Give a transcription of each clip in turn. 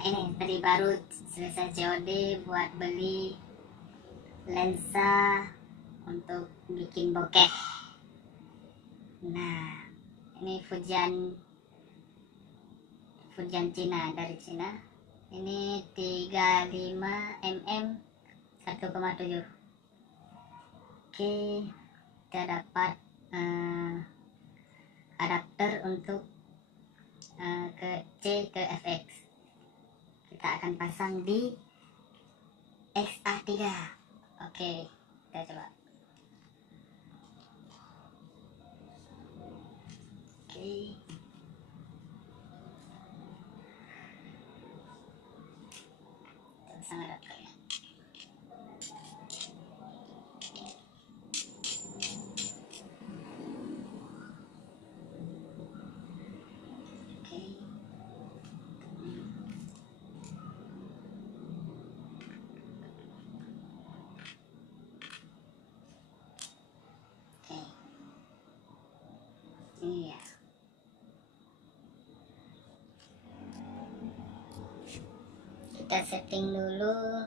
ini tadi baru selesai COD buat beli lensa untuk bikin bokeh. Nah, ini Fujian Cina, dari Cina. Ini 35 mm 1,7. Oke, kita dapat adapter untuk ke C ke FX. Kita akan pasang di XA3. Oke, kita coba. Oke, kita pasang adapternya. Ini ya, kita setting dulu.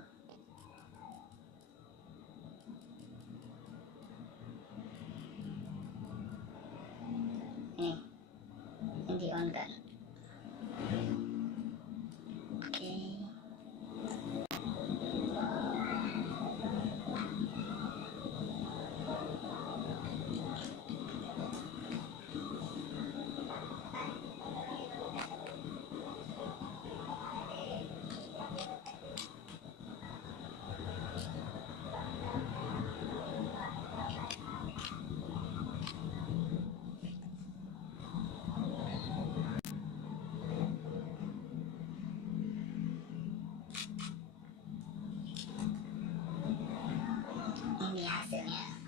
Ini di on kan. Oke, ini hasilnya.